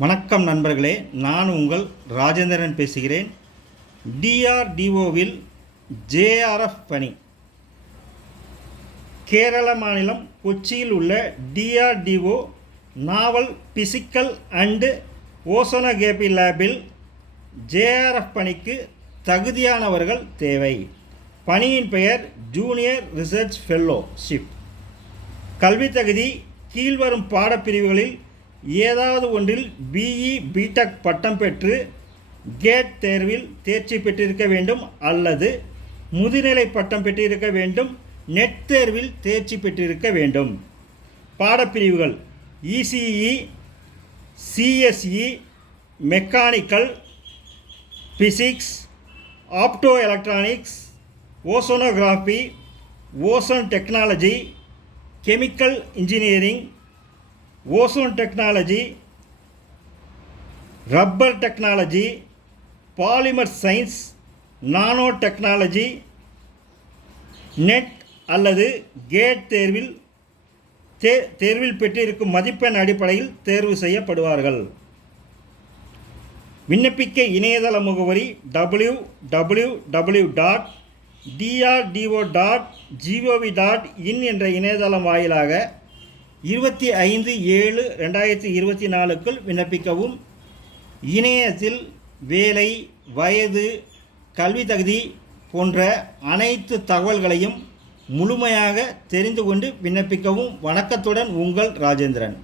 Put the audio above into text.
வணக்கம் நண்பர்களே நான் உங்கள் ராஜேந்திரன் பேசுகிறேன். டிஆர்டிஓவில் ஜேஆர்எஃப் பணி. கேரள மாநிலம் கொச்சியில் உள்ள DRDO naval physical and oceanographic லேபில் ஜேஆர்எஃப் பணிக்கு தகுதியானவர்கள் தேவை. பணியின் பெயர் ஜூனியர் ரிசர்ச் ஃபெல்லோஷிப் கல்வி தகுதி கீழ்வரும் பாடப்பிரிவுகளில் ஏதாவது ஒன்றில் பிஇ பிடெக் பட்டம் பெற்று கேட் தேர்வில் தேர்ச்சி பெற்றிருக்க வேண்டும் அல்லது முதுநிலை பட்டம் பெற்றிருக்க வேண்டும் நெட் தேர்வில் தேர்ச்சி பெற்றிருக்க வேண்டும். பாடப்பிரிவுகள் ECE CSE mechanical physics optoelectronics oceanography ocean technology chemical engineering ocean technology rubber technology polymer science nanotechnology NET அல்லது கேட் தேர்வில் தே தேர்வில் பெற்றிருக்கும் மதிப்பெண் அடிப்படையில் தேர்வு செய்யப்படுவார்கள். விண்ணப்பிக்க இணையதள முகவரி W W W dot DRDO dot GOV dot in என்ற இணையதளம் வாயிலாக இருபத்தி ஐந்து ஏழு ரெண்டாயிரத்தி இருபத்தி நாலுக்குள் விண்ணப்பிக்கவும். இணையத்தில் வேலை வயது கல்வி தகுதி போன்ற அனைத்து தகவல்களையும் முழுமையாக தெரிந்து கொண்டு விண்ணப்பிக்கவும். வணக்கத்துடன் உங்கள் ராஜேந்திரன்.